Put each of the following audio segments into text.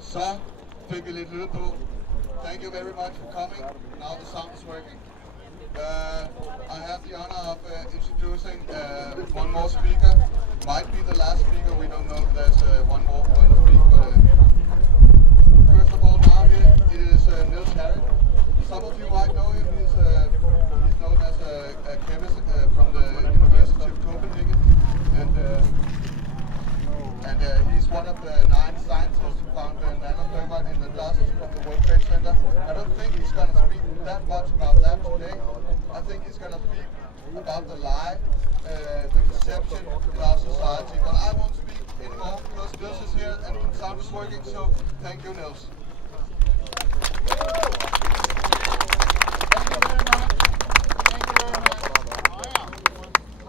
Så fik vi lidt lyd på. Thank you very much for coming. Now the sound is working. I have the honor of introducing one more speaker. Might be the last speaker. We don't know if there's one more going to speak. But first of all, now here it is Niels Harrit. Some of you might know him. He's known as a chemist from the University of Copenhagen, and he's one of the 9 scientists who found nanothermite in the dust from the World Trade Center. I don't think he's going to speak that much about that today. I think he's going to speak about the lie, the deception in our society. But I won't speak anymore because Niels is here and the sound is working. So thank you, Niels.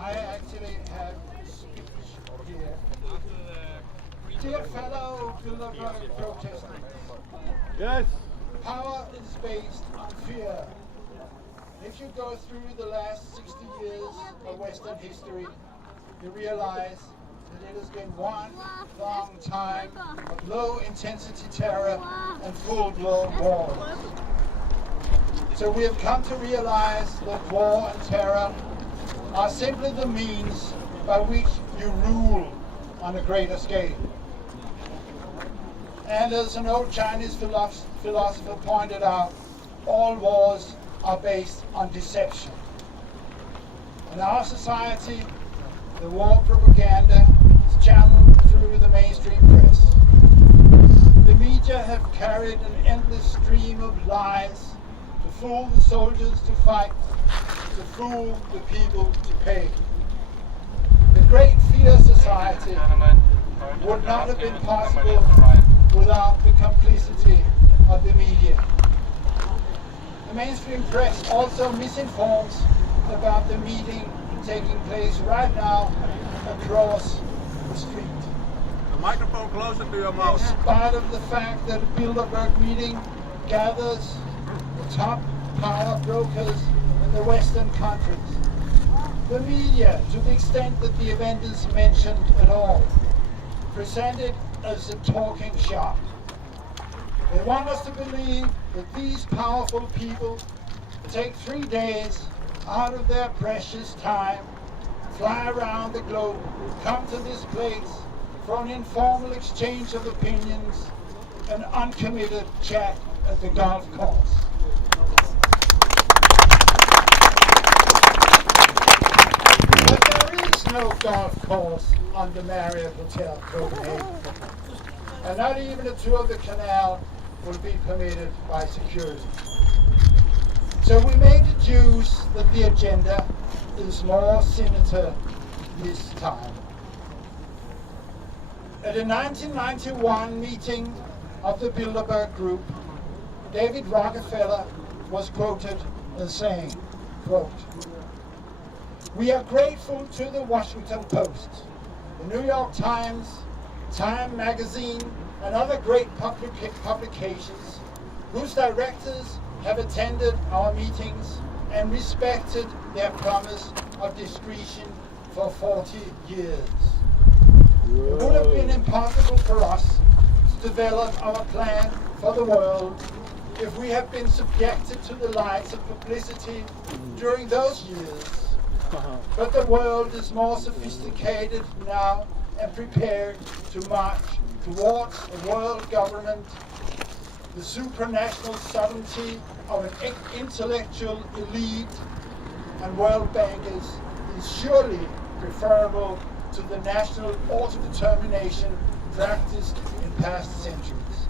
I actually have a speech here. Dear fellow Bilderberg protesters, Yes. power is based on fear. If you go through the last 60 years of Western history, you realize that it has been one long time of low-intensity terror and full-blown wars. So we have come to realize that war and terror are simply the means by which you rule on a greater scale. And as an old Chinese philosopher pointed out, all wars are based on deception. In our society, the war propaganda is channeled through the mainstream press. The media have carried an endless stream of lies to fool the soldiers to fight, to fool the people to pay. The Great Fear Society would not have been possible without the complicity of the media. The mainstream press also misinforms about the meeting taking place right now across the street. The microphone closer to your mouth. In spite of the fact that a Bilderberg meeting gathers the top power brokers in the Western countries, the media, to the extent that the event is mentioned at all, present it as a talking shop. They want us to believe that these powerful people take 3 days out of their precious time, fly around the globe, come to this place for an informal exchange of opinions, an uncommitted chat at the golf course. But there is no golf course on the Marriott Hotel Copenhagen, and not even a tour of the canal will be permitted by security. So we may deduce that the agenda is more sinister this time. At a 1991 meeting of the Bilderberg Group, David Rockefeller was quoted as saying, quote, "We are grateful to the Washington Post, the New York Times, Time magazine, and other great publications whose directors have attended our meetings and respected their promise of discretion for 40 years. It would have been impossible for us to develop our plan for the world if we had been subjected to the lights of publicity during those years. But the world is more sophisticated now and prepared to march towards a world government. The supranational sovereignty of an intellectual elite and world bankers is surely preferable to the national autodetermination practiced in past centuries."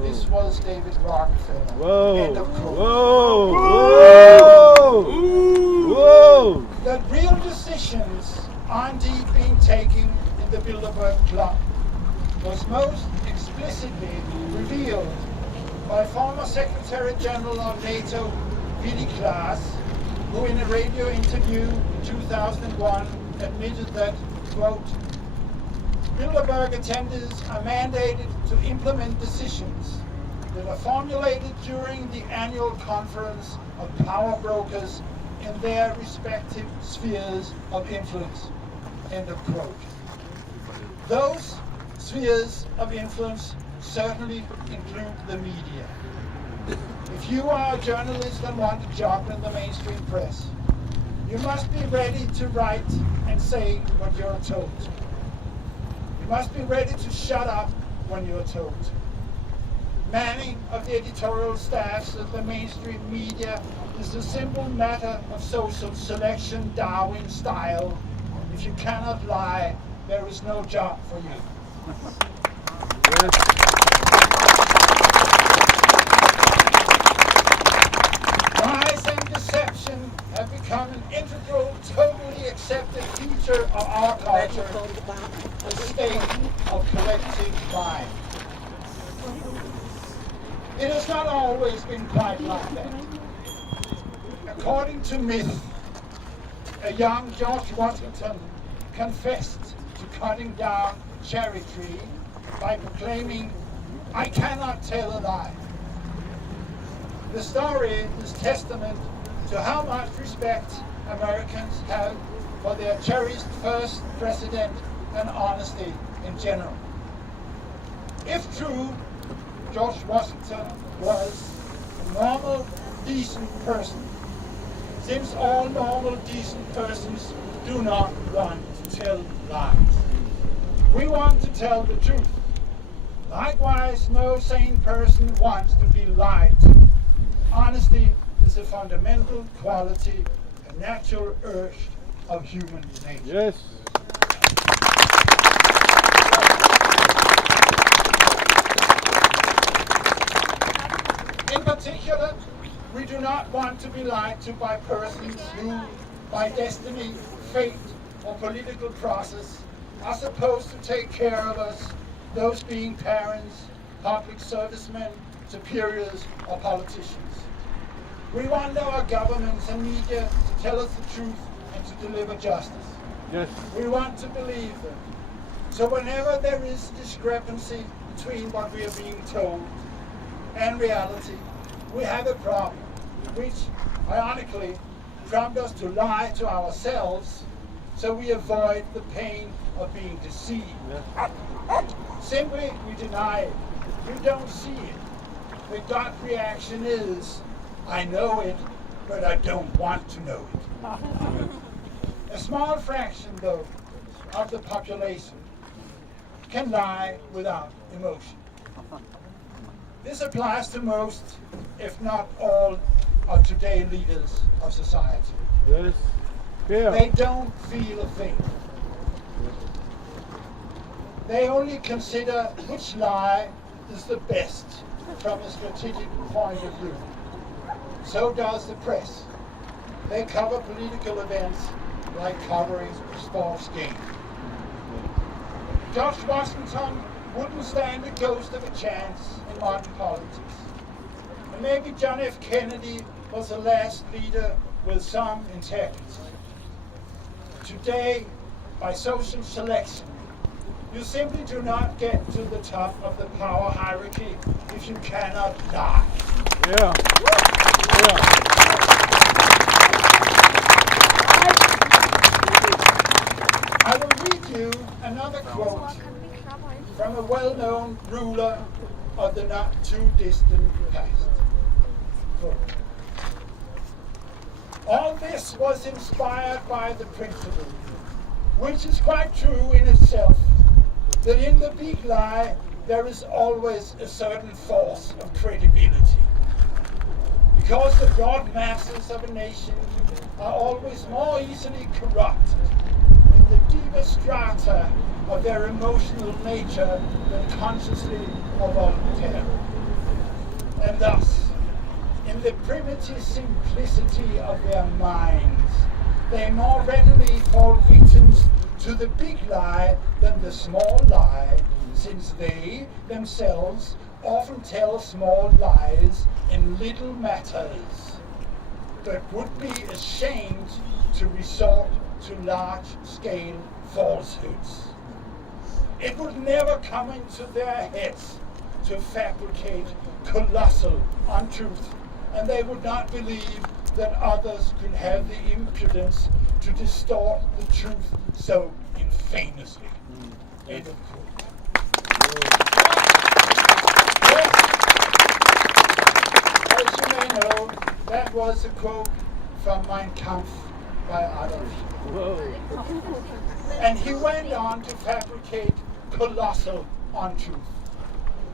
This was David Rockefeller. Whoa! End of quote. Whoa! Whoa! Whoa! That real decisions are indeed being taken in the Bilderberg Club was most explicitly revealed by former Secretary General of NATO, Willy Klaas, who in a radio interview in 2001 admitted that, quote, "Bilderberg attendees are mandated to implement decisions that are formulated during the annual conference of power brokers in their respective spheres of influence." End of quote. Those spheres of influence certainly include the media. If you are a journalist and want a job in the mainstream press, you must be ready to write and say what you're told. You must be ready to shut up when you're told. Manning of the editorial staffs of the mainstream media is a simple matter of social selection, Darwin style. If you cannot lie, there is no job for you. Lies and deception have become an integral, totally accepted feature of our culture, a state of collective crime. It has not always been quite like that. According to myth, a young George Washington confessed to cutting down a cherry tree by proclaiming, "I cannot tell a lie." The story is testament to how much respect Americans have for their cherished first president and honesty in general. If true, George Washington was a normal, decent person, since all normal, decent persons do not want to tell lies. We want to tell the truth. Likewise, no sane person wants to be lied to. Honesty is a fundamental quality, a natural urge of human nature. Yes. In particular, we do not want to be lied to by persons who, by destiny, fate, or political process, are supposed to take care of us, those being parents, public servicemen, superiors, or politicians. We want our governments and media to tell us the truth and to deliver justice. Yes. We want to believe them. So whenever there is discrepancy between what we are being told and reality, we have a problem, which, ironically, prompts us to lie to ourselves so we avoid the pain of being deceived. Yeah. Simply, we deny it. We don't see it. The gut reaction is, I know it, but I don't want to know it. A small fraction, though, of the population can lie without emotion. This applies to most, if not all, of today's leaders of society. Yes. Yeah. They don't feel a thing. They only consider which lie is the best from a strategic point of view. So does the press. They cover political events like covering a sports game. George Washington wouldn't stand a ghost of a chance in modern politics. And maybe John F. Kennedy was the last leader with some integrity. Today, by social selection, you simply do not get to the top of the power hierarchy if you cannot lie. Yeah. Yeah. I will read you another quote from a well-known ruler of the not-too-distant past. Quote, all this was inspired by the principle, which is quite true in itself, that in the big lie there is always a certain force of credibility. Because the broad masses of a nation are always more easily corrupted in the deeper strata of their emotional nature than consciously or voluntarily. And thus, in the primitive simplicity of their minds, they more readily fall victims to the big lie than the small lie, since they themselves often tell small lies in little matters, but would be ashamed to resort to large-scale falsehoods. It would never come into their heads to fabricate colossal untruth, and they would not believe that others could have the impudence to distort the truth so infamously. End of quote. Yes. As you may know, that was a quote from Mein Kampf by Adolf Hitler. Whoa. And he went on to fabricate colossal untruth,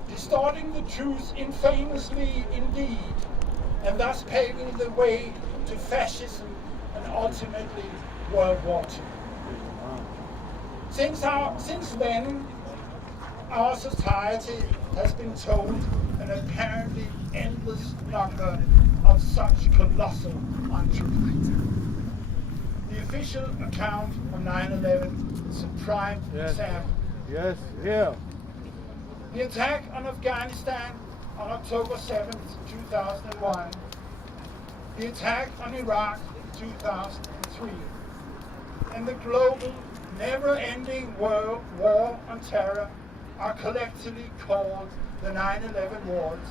distorting the truth infamously indeed, and thus paving the way to fascism and ultimately World War II. Since then, our society has been told an apparently endless number of such colossal untruths. The official account of 9/11 is a prime example. Yes, yeah. The attack on Afghanistan on October 7th, 2001. The attack on Iraq in 2003. And the global, never-ending war on terror are collectively called the 9/11 wars,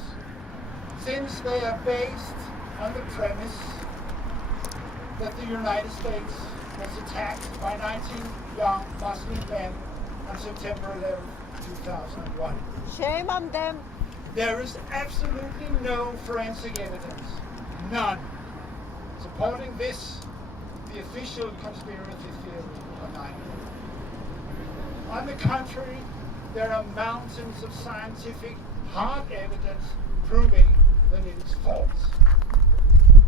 since they are based on the premise that the United States was attacked by 19 young Muslim men on September 11, 2001. Shame on them. There is absolutely no forensic evidence, none, supporting this, the official conspiracy theory of 9/11. On the contrary, there are mountains of scientific hard evidence proving that it is false.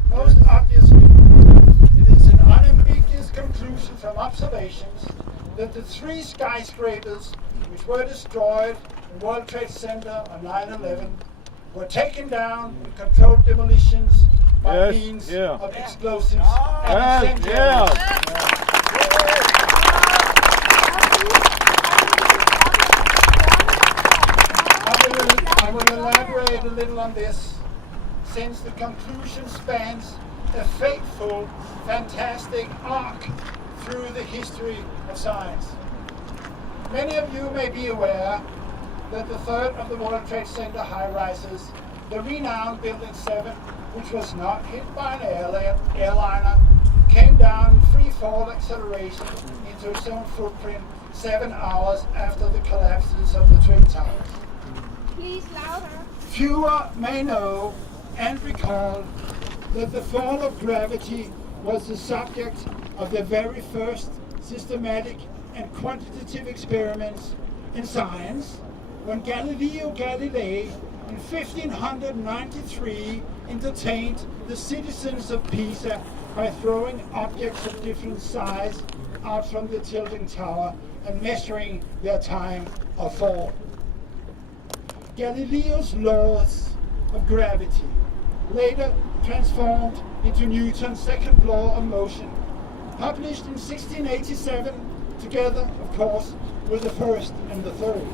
Most obviously, it is an unambiguous conclusion from observations that the 3 skyscrapers which were destroyed in World Trade Center on 9/11 were taken down in controlled demolitions by means of explosives and incendiaries. I will elaborate a little on this, since the conclusion spans a fateful, fantastic arc through the history of science. Many of you may be aware that the third of the World Trade Center high-rises, the renowned Building 7, which was not hit by an airliner, came down in free-fall acceleration into its own footprint 7 hours after the collapses of the Twin Towers. Please louder. Fewer may know and recall that the fall of gravity was the subject of the very first systematic and quantitative experiments in science when Galileo Galilei in 1593 entertained the citizens of Pisa by throwing objects of different size out from the tilting tower and measuring their time of fall. Galileo's laws of gravity, later transformed into Newton's second law of motion, published in 1687, together, of course, with the first and the third.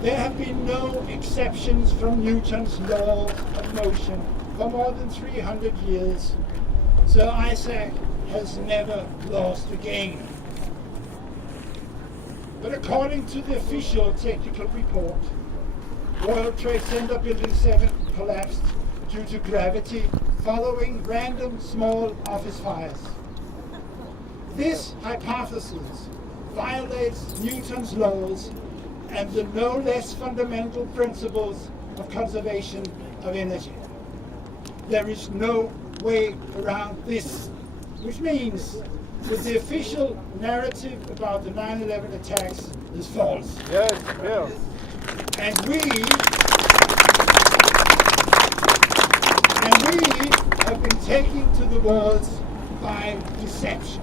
There have been no exceptions from Newton's laws of motion for more than 300 years. Sir Isaac has never lost a game. But according to the official technical report, World Trade Center Building 7 collapsed due to gravity following random small office fires. This hypothesis violates Newton's laws and the no less fundamental principles of conservation of energy. There is no way around this, which means that the official narrative about the 9/11 attacks is false. Yes, yeah. And we have been taken to the walls by deception.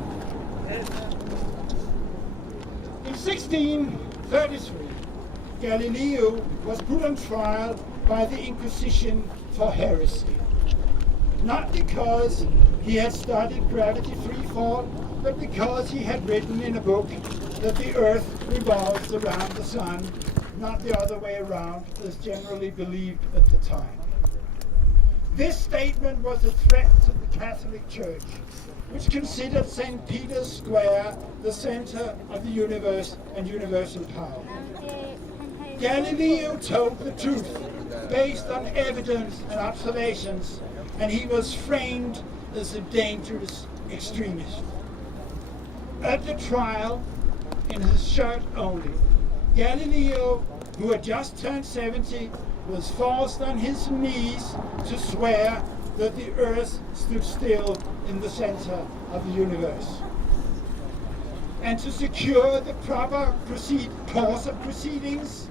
In 1633, Galileo was put on trial by the Inquisition for heresy. Not because he had studied gravity freefall, but because he had written in a book that the Earth revolves around the Sun, not the other way around, as generally believed at the time. This statement was a threat to the Catholic Church, which considered St. Peter's Square the center of the universe and universal power. Galileo told the truth based on evidence and observations, and he was framed as a dangerous extremist. At the trial, in his shirt only. Galileo, who had just turned 70, was forced on his knees to swear that the earth stood still in the center of the universe. And to secure the proper course of proceedings,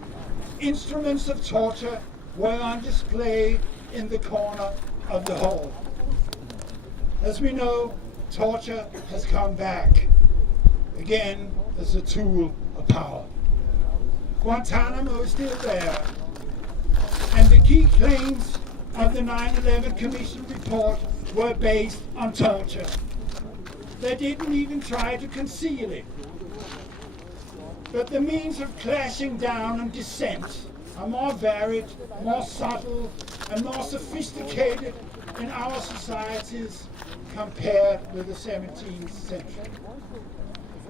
instruments of torture were on display in the corner of the hall. As we know, torture has come back, again as a tool of power. Guantanamo is still there, and the key claims of the 9/11 Commission report were based on torture. They didn't even try to conceal it. But the means of clashing down on dissent are more varied, more subtle, and more sophisticated in our societies compared with the 17th century.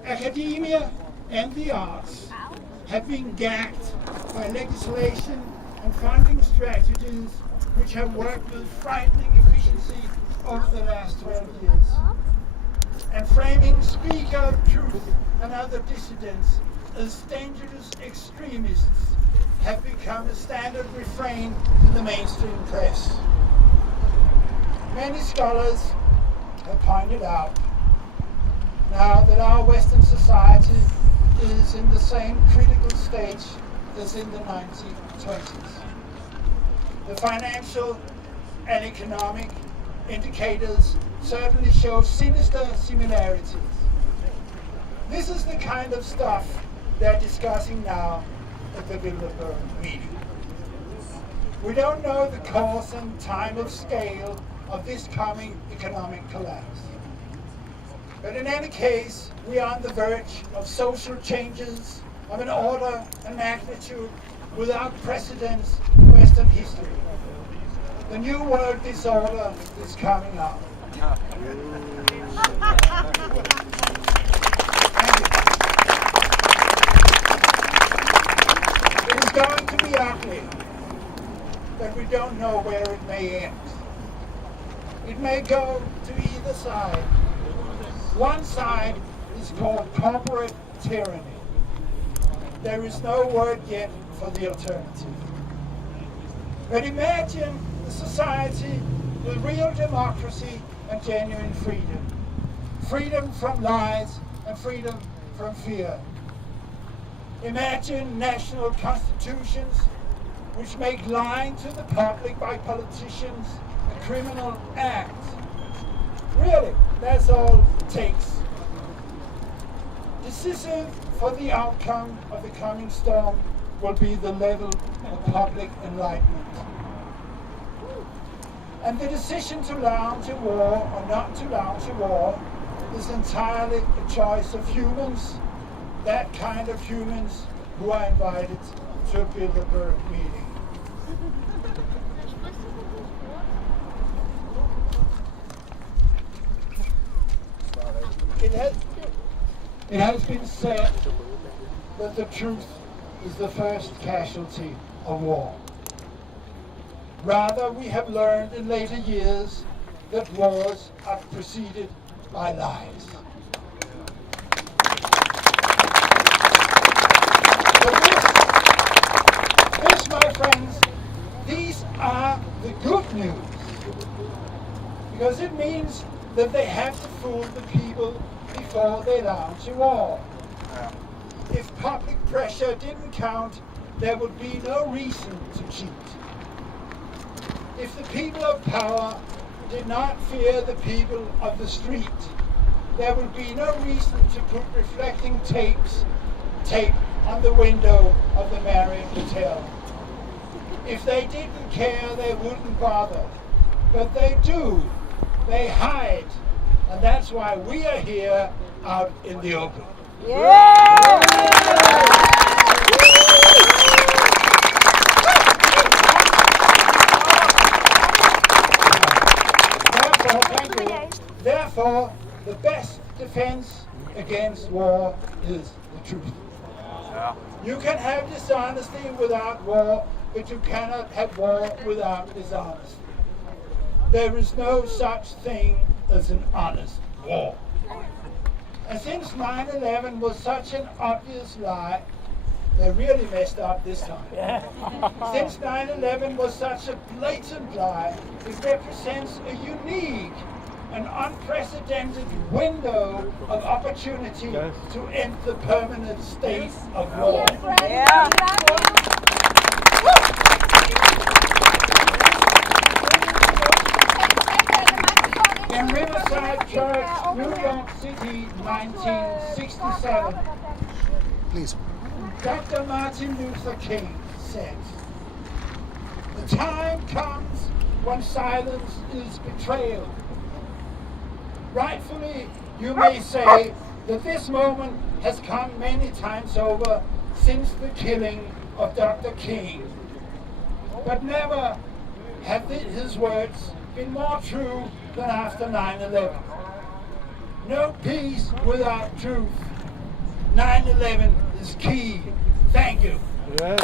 Academia and the arts have been gagged by legislation and funding strategies which have worked with frightening efficiency over the last 12 years. And framing speaker of truth and other dissidents as dangerous extremists have become a standard refrain in the mainstream press. Many scholars have pointed out now that our Western society is in the same critical stage as in the 1920s. The financial and economic indicators certainly show sinister similarities. This is the kind of stuff they're discussing now at the Bilderberg meeting. We don't know the course and time of scale of this coming economic collapse. But in any case, we are on the verge of social changes of an order and magnitude without precedents in Western history. The New World Disorder is coming up. It is going to be ugly, but we don't know where it may end. It may go to either side. One side is called corporate tyranny. There is no word yet for the alternative. But imagine a society with real democracy and genuine freedom. Freedom from lies and freedom from fear. Imagine national constitutions which make lying to the public by politicians a criminal act. Really, that's all it takes. Decisive for the outcome of the coming storm will be the level of public enlightenment. And the decision to launch a war or not to launch a war is entirely a choice of humans, that kind of humans who are invited to a Bilderberg meeting. It has been said that the truth is the first casualty of war. Rather, we have learned in later years that wars are preceded by lies. But this, my friends, these are the good news. Because it means that they have to fool the people before they launch a war. If public pressure didn't count, there would be no reason to cheat. If the people of power did not fear the people of the street, there would be no reason to put reflecting tape on the window of the Marriott Hotel. If they didn't care, they wouldn't bother. But they do. They hide. And that's why we are here out in the open. Yeah! Therefore, the best defense against war is the truth. You can have dishonesty without war, but you cannot have war without dishonesty. There is no such thing as an honest war. And since 9/11 was such an obvious lie, they really messed up this time. Since 9/11 was such a blatant lie, it represents a unique and unprecedented window of opportunity to end the permanent state of war. Yeah. In Riverside Church, New York City, 1967. Please. Dr. Martin Luther King said, "The time comes when silence is betrayal." Rightfully, you may say that this moment has come many times over since the killing of Dr. King. But never have his words been more true than after 9/11. No peace without truth. 9/11 is key. Thank you. Yes.